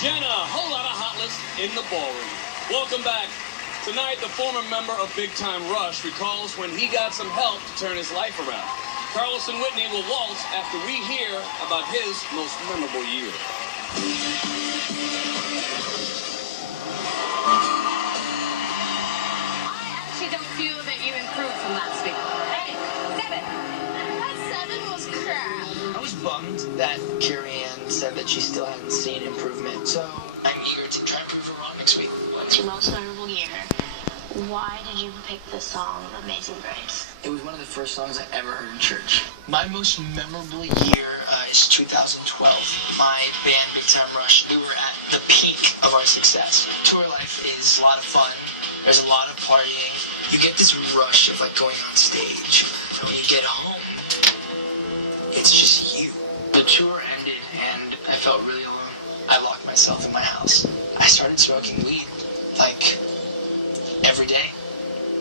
Jenna, a whole lot of hotless in the ballroom. Welcome back. Tonight, the former member of Big Time Rush recalls when he got some help to turn his life around. Carlos and Whitney will waltz after we hear about his most memorable year. I actually don't feel that you improved from last week. Hey, 7. That 7 was crap. I was bummed that Carrie Ann said that she still hadn't seen improvement, so I'm eager to try and prove her wrong next week. What's your most memorable year? Why did you pick the song Amazing Grace? It was one of the first songs I ever heard in church. My most memorable year is 2012. My band, Big Time Rush, we were at the peak of our success. Tour life is a lot of fun. There's a lot of partying. You get this rush of like going on stage. When you get home, it's just you. The tour ended and I felt really alone. I locked myself in my house. I started smoking weed, like, every day.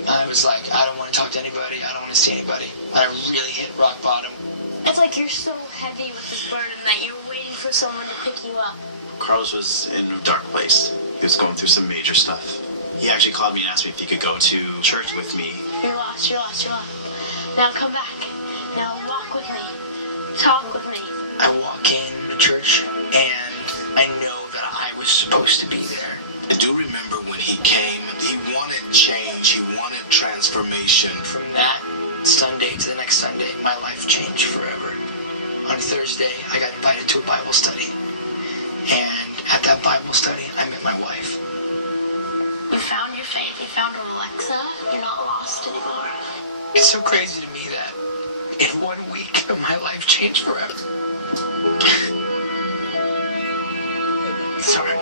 I was like, I don't want to talk to anybody, I don't want to see anybody. And I really hit rock bottom. It's like you're so heavy with this burden that you're waiting for someone to pick you up. Carlos was in a dark place. He was going through some major stuff. He actually called me and asked me if he could go to church with me. You're lost, you're lost, you're lost. Now come back. Now walk with me. Talk with me. I walk in the church and I know that I was supposed to be there. I do remember when he came, he wanted change, he wanted transformation. From that Sunday to the next Sunday, my life changed forever. On Thursday, I got invited to a Bible study. And at that Bible study, I met my wife. You found your faith. You found Alexa. You're not lost anymore. It's so crazy to me that in 1 week, my life changed forever. Sorry.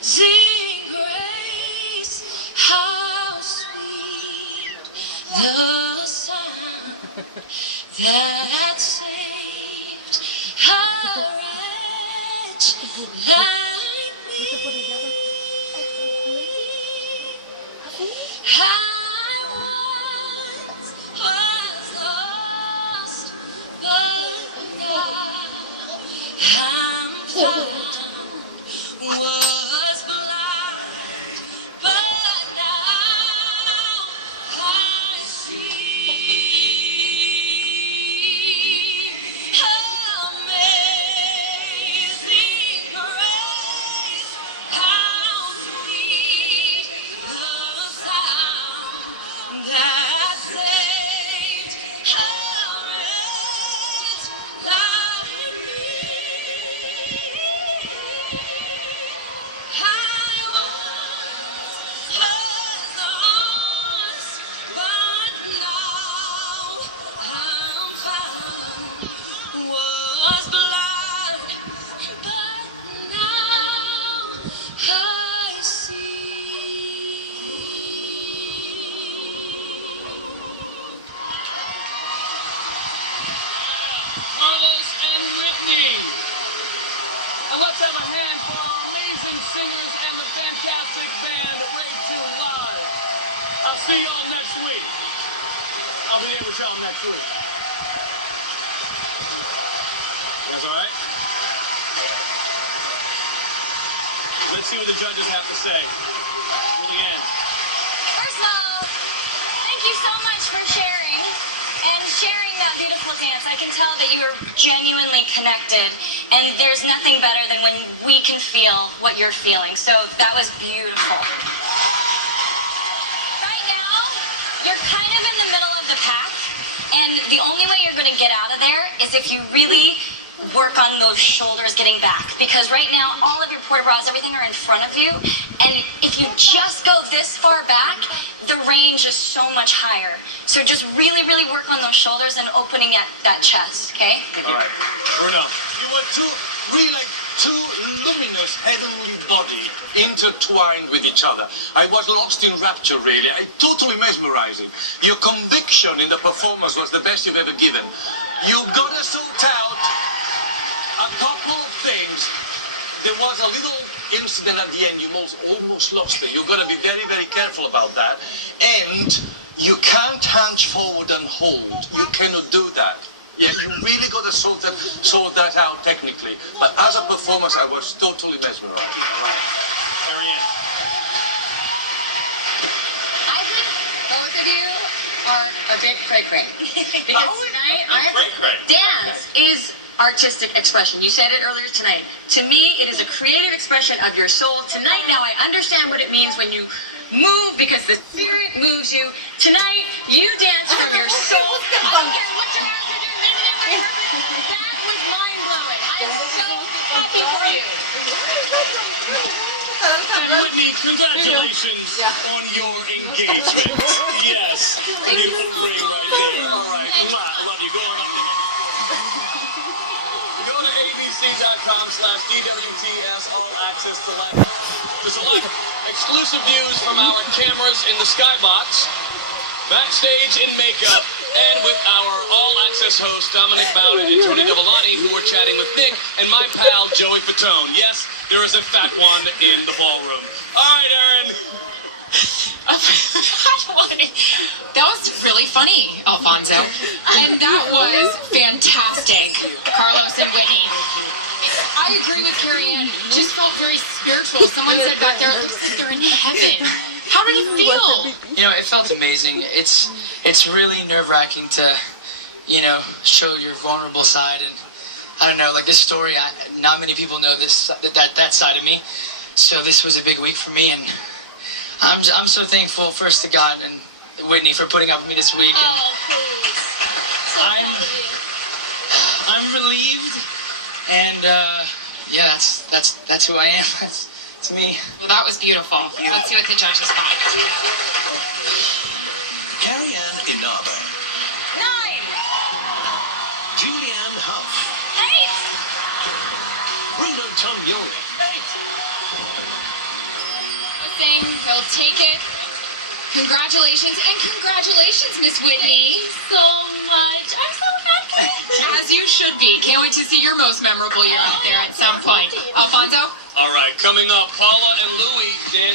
Amazing grace, how sweet the sound that saved a wretch like me. I once was lost, but now I'm found. Was blind, but now I see. Amazing grace, how sweet the sound that saved a wretch like me. I once was lost, but now I'm found. Was blind, but now I Carlos and Whitney. And let's have a hand for our amazing singers and the fantastic band, Way Too Live. I'll see y'all next week. I'll be there with y'all next week. You guys all right? Let's see what the judges have to say. Again. First of all, thank you so much for sharing that beautiful dance. I can tell that you are genuinely connected, and there's nothing better than when we can feel what you're feeling. So that was beautiful. Right now, you're kind of in the middle of the pack, and the only way you're going to get out of there is if you really work on those shoulders getting back, because right now all of your port bras, everything are in front of you, and if you just go this far back, the range is so much higher. So just really, really work on those shoulders and opening at that chest, okay? All right. Bruno. You were really like two luminous heavenly bodies intertwined with each other. I was lost in rapture, really. Totally mesmerizing. Your conviction in the performance was the best you've ever given. You got to sort out a couple of things There was a little incident at the end. You almost lost it. You've got to be very, very careful about that. And you can't hunch forward and hold. You cannot do that. Yeah, you really got to sort that out technically. But as a performance, I was totally mesmerized. I think both of you are a big cray-cray. Because tonight, dance is artistic expression. You said it earlier tonight. To me, it is a creative expression of your soul. Tonight, now I understand what it means when you move because the spirit moves you. Tonight, you dance from your soul. I don't care what your master do, that was mind-blowing. I am so happy for you. And Whitney, congratulations on your engagement. Yes, beautiful ring right there. All right, I love you. Go on up there. Go to abc.com/DWTS All Access to select exclusive views from our cameras in the skybox, backstage in makeup, and with our All Access host Dominic Bowden and Tony Dovolani, who are chatting with Nick and my pal Joey Fatone. Yes, there is a fat one in the ballroom. All right, Aaron. That was really funny, Alfonso. And that was fantastic, Carlos and Whitney. I agree with Carrie Ann. Just felt very spiritual. Someone said back there, it looks like they're in heaven. How did it feel? You know, it felt amazing. It's really nerve-wracking to, you know, show your vulnerable side. And I don't know, like this story, not many people know that side of me. So this was a big week for me, and I'm so thankful first to God and Whitney for putting up with me this week. And please. So I'm relieved, and yeah, that's who I am. That's me. Well, that was beautiful. Let's see what the judges thought. Carrie Ann Inaba. 9. Julianne Huff. 8. Bruno Tognoni. 8. Saying he'll take it. Congratulations, and congratulations, Miss Whitney. So much. I'm so happy. As you should be. Can't wait to see your most memorable year out there at some point. Alfonso? All right, coming up, Paula and Louie. Dan